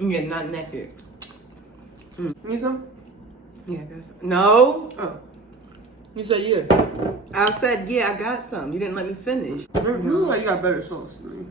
Yeah, not naked. Need some? Yeah, that's no. Oh. You said yeah. I said yeah, I got some. You didn't let me finish. You look like you got better sauce than me.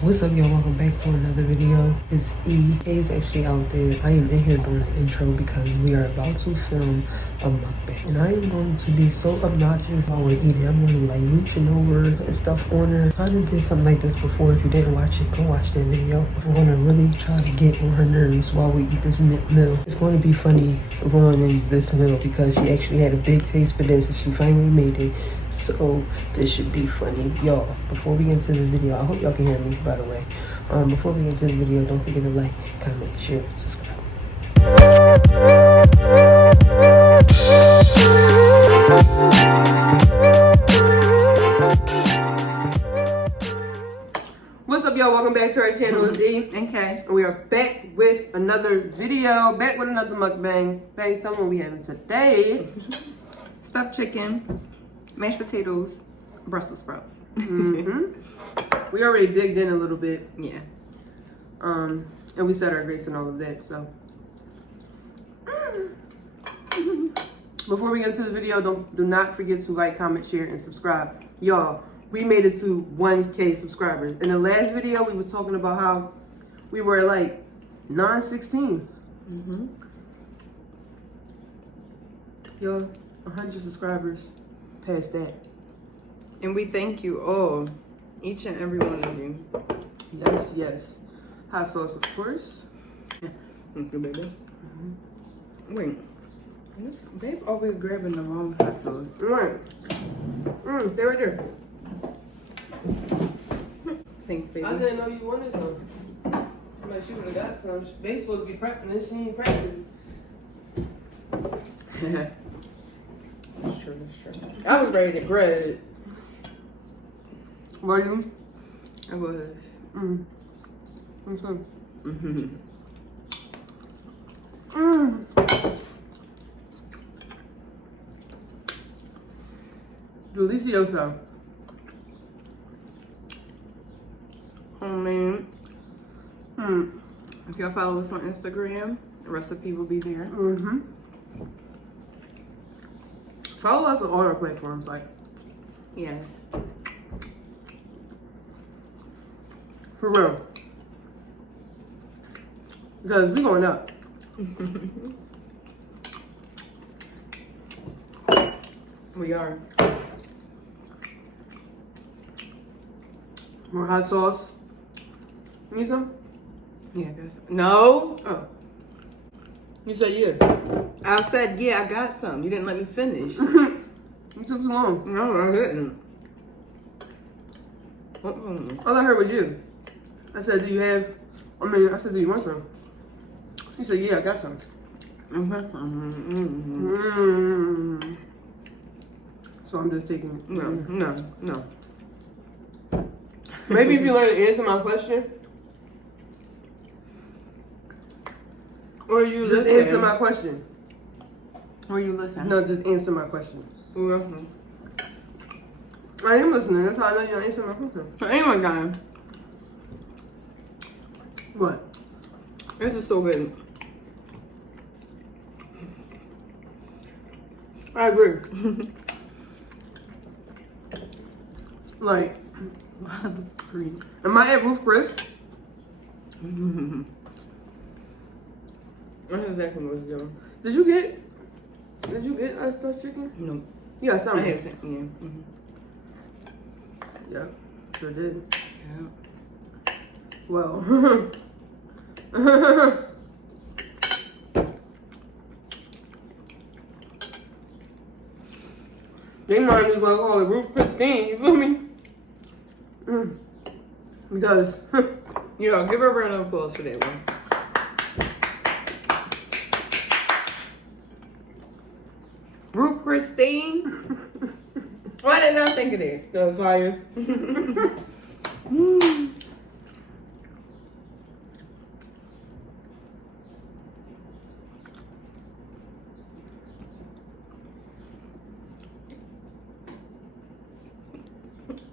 What's up, y'all? Welcome back to another video. It's E. It's actually out there. I am in here doing the intro because we are about to film a mukbang. And I am going to be so obnoxious while we're eating. I'm going to be like reaching over, putting stuff on her. I done did something like this before. If you didn't watch it, go watch that video. We're going to really try to get on her nerves while we eat this meal. It's going to be funny ruining this meal because she actually had a big taste for this and she finally made it. So this should be funny. Y'all, before we get into the video, I hope y'all can hear me, by the way. Before we get into the video, don't forget to like, comment, share, subscribe. What's up, y'all? Welcome back to our channel. It's E. Okay. And we are back with another video, back with another mukbang. Bang, tell them what we having today. Stuffed chicken, mashed potatoes, Brussels sprouts. We already digged in a little bit. Yeah. And we said our grace and all of that, so. Before we get into the video, do not forget to like, comment, share, and subscribe. Y'all, we made it to 1K subscribers. In the last video, we was talking about how we were like 916. Y'all, 100 subscribers past that. And we thank you all, each and every one of you. Yes, yes. Hot sauce, of course. Thank you, baby. Wait, babe always grabbing the wrong hot sauce. Right. Stay right there. Thanks, baby. I didn't know you wanted some. I'm like, she would have got some. Babe's supposed to be prepping this. She ain't practicing. That's true, that's true. I was ready to grab. Were you? I was. Okay. Delicioso. Homemade. If y'all follow us on Instagram, the recipe will be there. Follow us on all our platforms, like. Yes. For real. Because we going up. We are. More hot sauce. Need some? Yeah, I guess. No. Oh. You said yeah. I said yeah, I got some. You didn't let me finish. You took too long. No, I didn't. All I heard was you. I said, do you have, I said, do you want some? She said, yeah, I got some. So I'm just taking it. No. Maybe if you learn to answer my question. Or you just listen. answer my question. Or you listen. No, just answer my question. You listen. I am listening. That's how I know you're answering my question. Anyway, guys. What? This is so good. I agree. Like, am I at Roof Chris? That's exactly what it's doing. Did you get stuffed chicken? No. Yeah, something. I had some, yeah. Yeah, sure did. Yeah. Well. They might as well call it Roof Christine, you feel me? Because, you know, give her a round of applause for that one. Roof Christine? Why didn't I think of that? that was fire.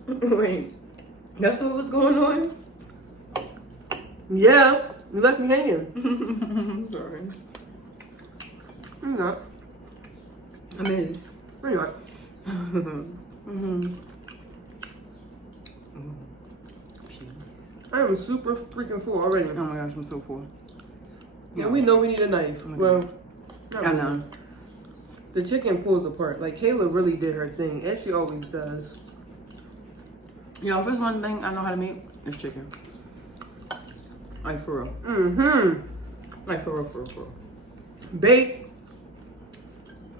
Wait, that's what was going on? Yeah, you left me hanging. I'm sorry. You're not. I miss. You're not. I am super freaking full already. Oh my gosh, I'm so full. Yeah, we know we need a knife. Well, not I really. know. The chicken pulls apart. Like, Kayla really did her thing, as she always does. Yeah, if there's one thing I know how to make, it's chicken. Like for real. Mm-hmm. Like for real, for real, for real.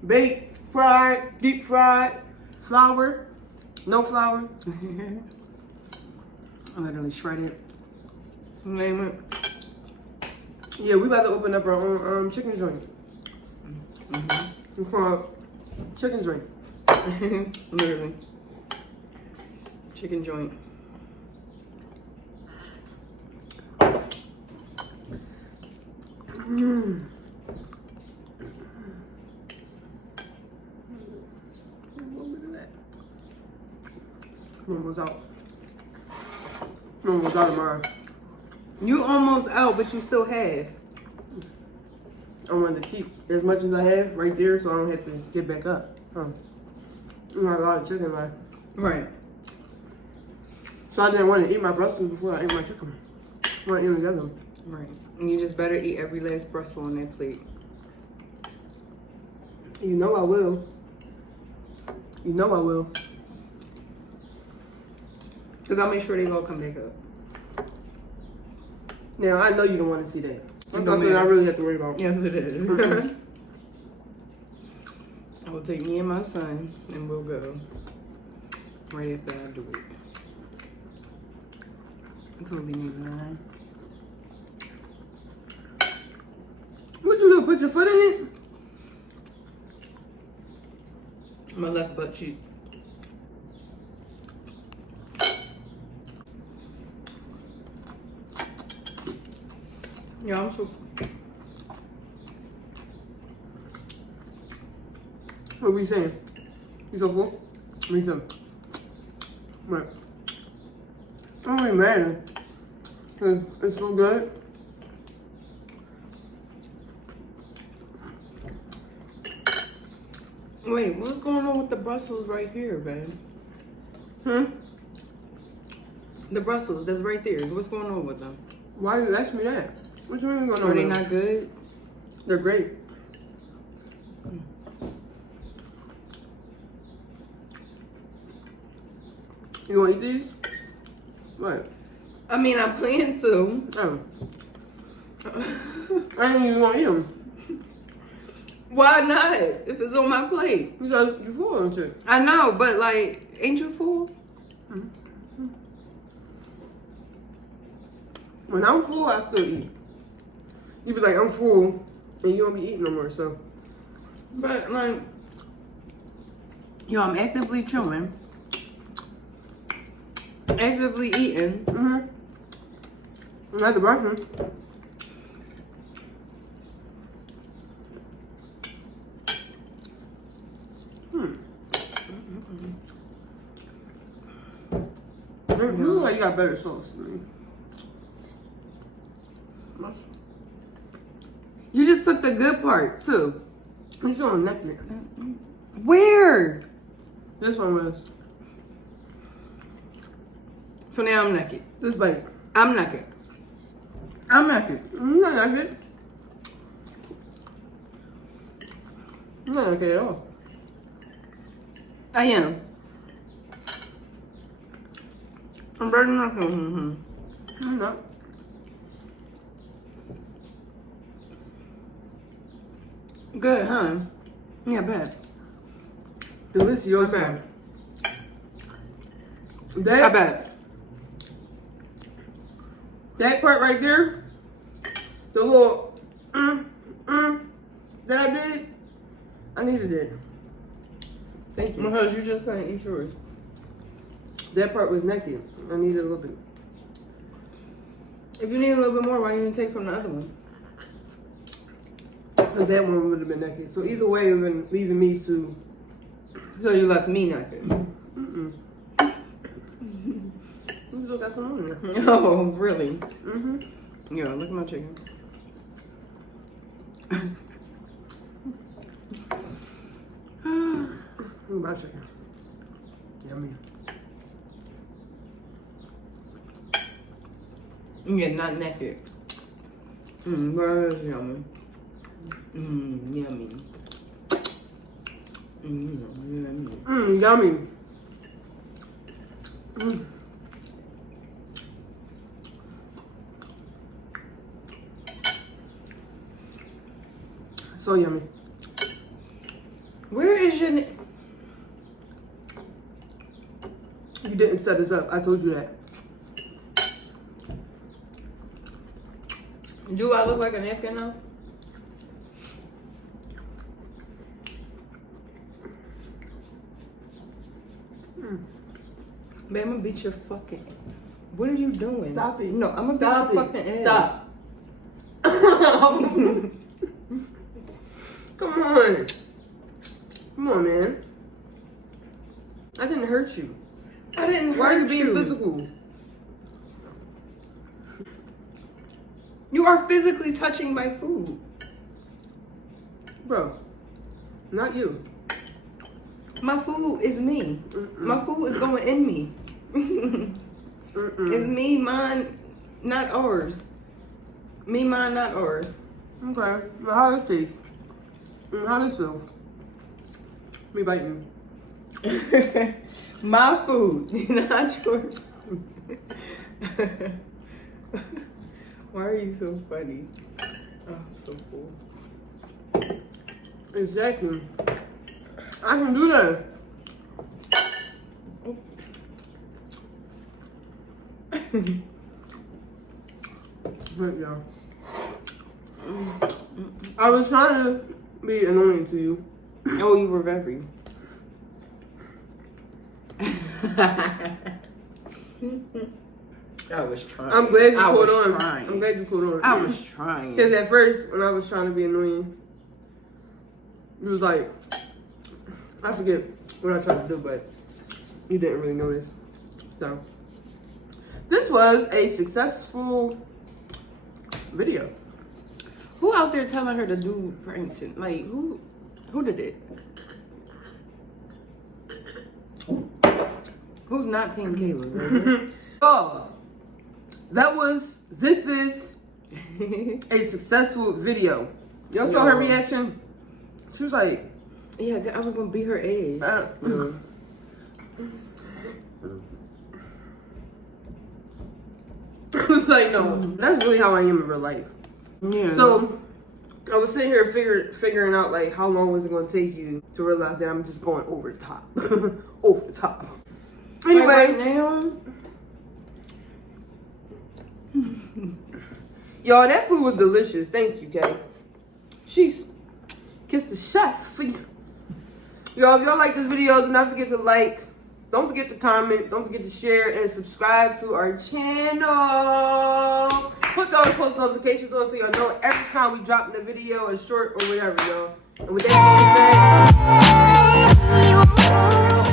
Baked, fried, deep fried, flour, no flour. I literally shred it. Name it. Yeah, we about to open up our own chicken joint. Mm-hmm. It's called chicken joint. Literally. Chicken joint. Mm. Almost out. Almost out of mine. You almost out, but you still have. I wanted to keep as much as I have right there so I don't have to get back up. Not a lot of chicken left. Right. So I didn't want to eat my Brussels before I ate my chicken. I want to eat them together. Right. And you just better eat every last Brussels on that plate. You know I will. You know I will. Because I'll make sure they all come back up. Now, I know you don't want to see that. That's don't something I matter. really have to worry about. Yes, it is. I will take me and my son, and we'll go right after I do it. It's gonna be me nine. What you do? Put your foot in it? My left butt cheek. Yeah, I'm so. What were you saying? You so full? Me too. Right. I don't really matter. Because it's so good. Wait, what's going on with the Brussels right here, babe? The Brussels, that's right there. What's going on with them? Why you ask me that? What you mean going on? Are they with them? not good? They're great. You want to eat these? What? I mean, I plan to. Oh. I didn't even want to eat them. Why not? If it's on my plate. Because you're full, aren't you? I know, but like, ain't you full? When I'm full, I still eat. You be like, I'm full, and you don't be eating no more, so. But like, yo, I'm actively chewing. Actively eating. Not the bathroom. You look like you got better sauce than me. You just took the good part too. You showing naked. Where? This one was. So now I'm naked. This bite. I'm naked. I'm naked. You're not naked. You're not naked at all. I am. I'm very naked. I'm not. Good, huh? Yeah, bad. Delicioso. I bet. That, I bet. that part right there, the little that I did, I needed it. Thank you. Because you just couldn't eat yours. That part was naked. I needed a little bit. If you need a little bit more, why you didn't take from the other one? Because that one would have been naked. So either way, it would have been leaving me to. So you left me naked. still got some more in there. Oh, really? Mm-hmm. Yeah, look at my chicken. Look at my chicken. Yummy. Yeah, not naked. Well, that's yummy. Yummy. Yummy. Yummy. So yummy. Where is your... You didn't set us up. I told you that. Do I look like a napkin now? Babe, I'm gonna beat your fucking... What are you doing? Stop it. No, I'm gonna Stop beat your fucking ass. Stop. Come on. Come on, man. I didn't hurt you. I didn't hurt you. Why are you being physical? You are physically touching my food. Bro, not you. My food is me. My food is going in me. It's me, mine, not ours. Me, mine, not ours. Okay. Well, how does this taste? How does this feel? Me biting. My food, not yours. Why are you so funny? Oh, I'm so full. Exactly. I can do that. But yeah. I was trying to be annoying to you. Oh, you were very. I was trying. I'm glad you caught on. Trying. I'm glad you caught on. I was trying. Because at first, when I was trying to be annoying, you was like, I forget what I tried to do, but you didn't really notice. So, this was a successful video. Who out there telling her to do pranks? And, like, who did it? Who's not Team Kayla? Right? Oh, this is a successful video. Y'all saw her reaction? She was like, yeah, I was gonna beat her ass. I was like, no, that's really how I am in real life. Yeah. So I was sitting here figuring out like how long was it going to take you to realize that I'm just going over the top, over the top. Anyway, right now, y'all, that food was delicious. Thank you, Kay. She's kissed the chef for you. Y'all, if y'all like this video, do not forget to like. Don't forget to comment. Don't forget to share and subscribe to our channel. Put those post notifications on so y'all know every time we drop in a video, a short or whatever, y'all. And with that being said,